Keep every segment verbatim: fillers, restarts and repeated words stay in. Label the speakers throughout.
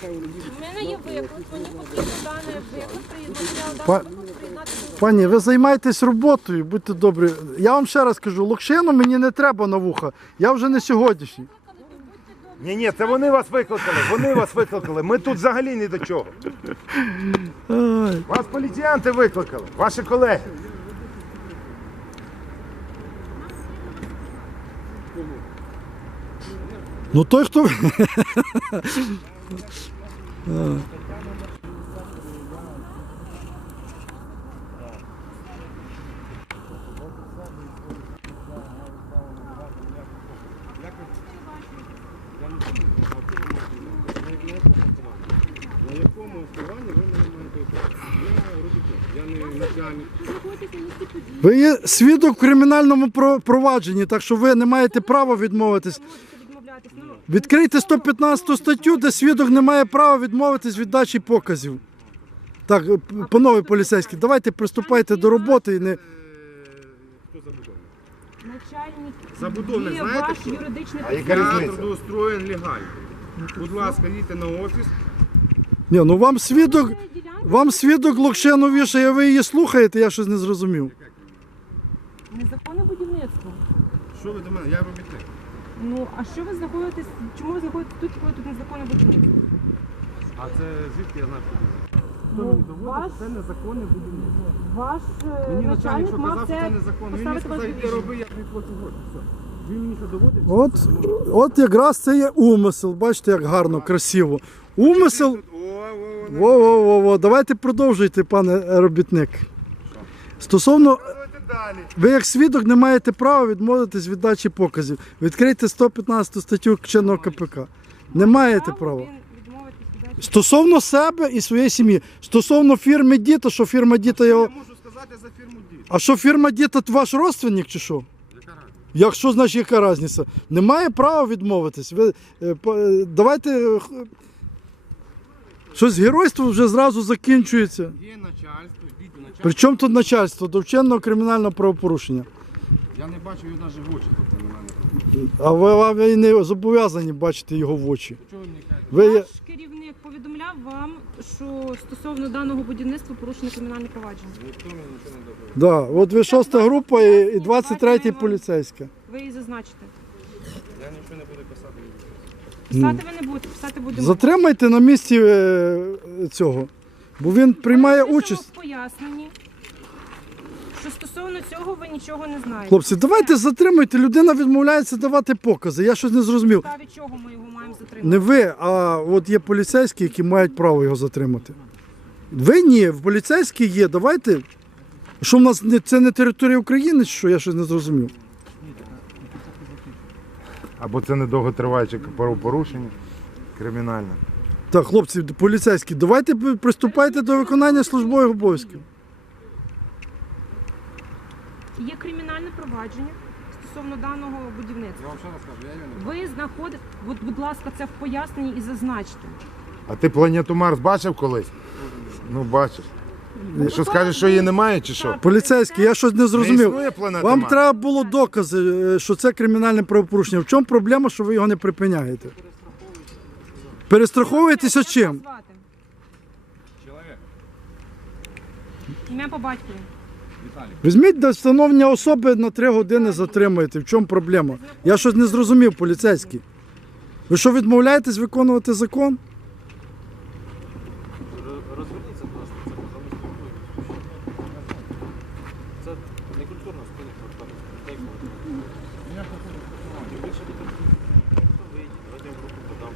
Speaker 1: У мене є виклик, мені потрібно даний виклик, приєднати
Speaker 2: Па- Пані, ви займаєтесь роботою, будьте добрі. Я вам ще раз кажу, локшину мені не треба на вуха. Я вже не сьогоднішній.
Speaker 3: Ні, ні, це вони вас викликали, вони вас викликали. Ми тут взагалі ні до чого.
Speaker 2: Ай.
Speaker 3: Вас поліціянти викликали, ваші колеги.
Speaker 2: Ну той, хто...
Speaker 4: На якому основанні ви мене маєте викликати? Я робітник, я не начальник.
Speaker 2: Ви є свідок в кримінальному про- провадженні, так що ви не маєте права відмовитись. Відкрийте сто п'ятнадцяту статтю, де свідок не має права відмовитись від дачі показів. Так, панове поліцейські, давайте приступайте до роботи і не...
Speaker 4: Хто забудовник?
Speaker 1: Начальник
Speaker 4: Забудовник,
Speaker 1: є
Speaker 4: знаєте
Speaker 1: ваш
Speaker 4: хто?
Speaker 1: юридичний
Speaker 3: А яка
Speaker 4: Я
Speaker 3: різниця?
Speaker 4: трудоустроєн легально. Будь ласка, їдьте на офіс.
Speaker 2: Ні, ну вам свідок, вам свідок локшину вішає, ви її слухаєте, я щось не зрозумів.
Speaker 1: незаконне будівництво.
Speaker 4: Що ви до мене? Я робітник.
Speaker 1: Ну, а що ви знаходитесь, чому ви знаходитесь тут, коли тут незаконне будівництво?
Speaker 4: А це звідки я знаю, що це?
Speaker 1: Ну, ваш,
Speaker 4: Це незаконне будівництво.
Speaker 1: ваш е,
Speaker 4: Мені начальник,
Speaker 1: начальник
Speaker 4: що
Speaker 1: мав
Speaker 4: казав, що
Speaker 1: це
Speaker 4: це незаконно. Він мені
Speaker 1: поставити вас
Speaker 4: сказав,
Speaker 1: в
Speaker 4: іди
Speaker 1: режим.
Speaker 4: роби, я тобі плачу гроші. Все. Він мені що доводить?
Speaker 2: От, от якраз це є умисел, бачите, як гарно, красиво. Умисел...
Speaker 4: О, о, о,
Speaker 2: Во-во-во, давайте продовжуйте, пане робітник. Стосовно,
Speaker 3: Давайте далі.
Speaker 2: ви як свідок не маєте права відмовитись від дачі показів. Відкрийте сто п'ятнадцяту статтю чинного ка пе ка. Не маєте права.
Speaker 1: Він відмовитись від дачі.
Speaker 2: Стосовно себе і своєї сім'ї. Стосовно фірми Діта, що фірма Діта його...
Speaker 4: Я можу сказати за фірму «Дід».
Speaker 2: А що фірма Діта ваш родственник чи що?
Speaker 4: Яка разниця?
Speaker 2: Якщо, значить, яка різниця? Немає права відмовитись. Ви, е, по- е, давайте... е, х- Щось геройство вже зразу закінчується.
Speaker 4: Є начальство, йдіть до начальства.
Speaker 2: Причому тут начальство до вчиненого кримінального правопорушення?
Speaker 4: Я не бачу його навіть в очі, тобто на мене.
Speaker 2: А ви, ви не зобов'язані бачити його в очі.
Speaker 4: Чого ви мені кажете?
Speaker 2: Ви є...
Speaker 1: Ваш керівник повідомляв вам, що стосовно даного будівництва порушено кримінальне провадження.
Speaker 4: Ніхто мені нічого не добре.
Speaker 2: Да, от ви шоста група і, і двадцять третя поліцейська.
Speaker 1: Ви її зазначите.
Speaker 4: Я нічого не буду писати.
Speaker 1: Писати ви не будете, писати будемо.
Speaker 2: Затримайте на місці е, цього, бо він приймає
Speaker 1: Ми пишемо
Speaker 2: участь.
Speaker 1: в поясненні, що стосовно цього ви нічого не знаєте.
Speaker 2: Хлопці, давайте затримайте, людина відмовляється давати покази. Я щось не зрозумів.
Speaker 1: На підставі чого ми його маємо затримати?
Speaker 2: Не ви, а от є поліцейські, які мають право його затримати. Ви ні, в поліцейські є, давайте. Що в нас не- це не територія України, чи що? Я щось не зрозумів.
Speaker 3: Або це недовготриваюче правопорушення кримінальне.
Speaker 2: Так, хлопці, поліцейські, давайте п- приступайте до виконання службових обов'язків.
Speaker 1: Є кримінальне провадження стосовно даного будівництва.
Speaker 4: Я вам ще раз кажу, я його не
Speaker 1: Ви знаходите, от, будь ласка, це в поясненні і зазначте.
Speaker 3: А ти планету Марс бачив колись? Ну, бачиш. І що скажеш, що її немає, чи що?
Speaker 2: Поліцейські, я щось не
Speaker 3: Не
Speaker 2: зрозумів.
Speaker 3: існує планета
Speaker 2: Вам
Speaker 3: Марс?
Speaker 2: треба було докази, е, що це кримінальне правопорушення. В чому проблема, що ви його не припиняєте? Перестраховуєтеся
Speaker 1: Як
Speaker 2: чим?
Speaker 1: вас звати?
Speaker 4: Чоловік,
Speaker 1: Ім'я по батькові.
Speaker 4: Віталій.
Speaker 2: Візьміть до встановлення особи на три години затримуєте. В чому проблема? Я щось не зрозумів, поліцейський. Ви що, відмовляєтесь виконувати закон?
Speaker 5: Розверніться, будь ласка, це Це не культурно сприйняти. Більше не вийдіть, давайте я в руку подам.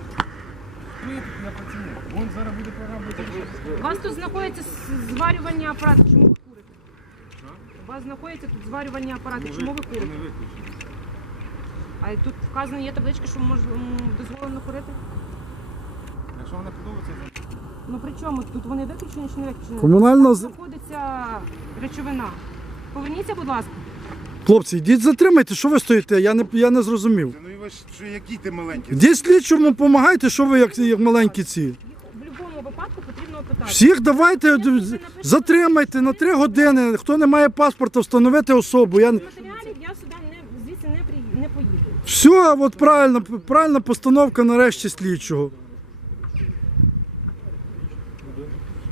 Speaker 4: Я працівник. Вон зараз буде програма.
Speaker 1: У вас тут знаходиться с- зварювальні апарати. Чому ви курите? У вас знаходяться тут зварювальні апарати. Чому ви курите?
Speaker 4: Не виключено.
Speaker 1: А і тут вказано, є табличка, що мож, м, дозволено курити.
Speaker 4: Якщо вам не подобається,
Speaker 1: Ну при чому? Тут вони виключені чи не виключені?
Speaker 2: Комунальна
Speaker 1: Тут
Speaker 2: з-
Speaker 1: знаходиться речовина. Поверніться, будь лааска.
Speaker 2: Хлопці, йдіть затримайте, що ви стоїте? Я не, я не зрозумів.
Speaker 3: Ну і ви ж, що, який ти маленький?
Speaker 2: Йдіть слідчому, допомагайте, що ви як, як маленькі ці.
Speaker 1: Їх в будь-якому випадку потрібно опитати.
Speaker 2: Всіх давайте д- затримайте на три години. Хто не має паспорта, встановити особу. Я...
Speaker 1: З матеріалів я сюди не, звідси не, при, не поїду.
Speaker 2: Все, от правильно, правильна постановка нарешті слідчого.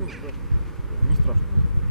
Speaker 4: Мені страшно.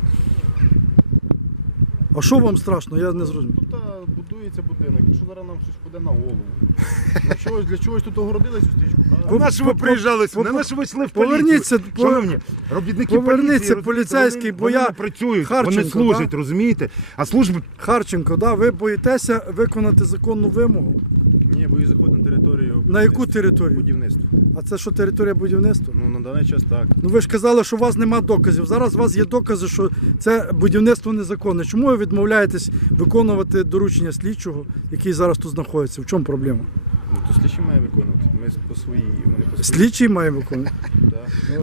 Speaker 2: А що вам страшно? Я не зрозумів.
Speaker 4: Тут а, будується будинок, якщо зараз нам щось паде на голову. Для чогось, для чогось тут огородили цю стрічку, правильно?
Speaker 3: На що ви приїжджали сюди? На що ви йшли в поліцію?
Speaker 2: Поверніться, по-
Speaker 3: Шановні, робітники
Speaker 2: поверніться,
Speaker 3: поліції, розумієте,
Speaker 2: поліцейський,
Speaker 3: вони,
Speaker 2: бо я-
Speaker 3: вони не працюють,
Speaker 2: Харченко,
Speaker 3: вони служать,
Speaker 2: да?
Speaker 3: розумієте? А служби
Speaker 2: Харченко, да, ви боїтеся виконати законну вимогу?
Speaker 4: Ні, бо і заходить на територію.
Speaker 2: На яку територію?
Speaker 4: Будівництва.
Speaker 2: А це що, територія будівництва?
Speaker 4: Ну, на даний час так.
Speaker 2: Ну ви ж казали, що у вас нема доказів. Зараз у вас є докази, що це будівництво незаконне. Чому ви відмовляєтесь виконувати доручення слідчого, який зараз тут знаходиться? В чому проблема?
Speaker 4: Ну, то слідчий має виконувати. Ми по своїй, вони по своїй.
Speaker 2: Слідчий має виконувати.
Speaker 4: Да.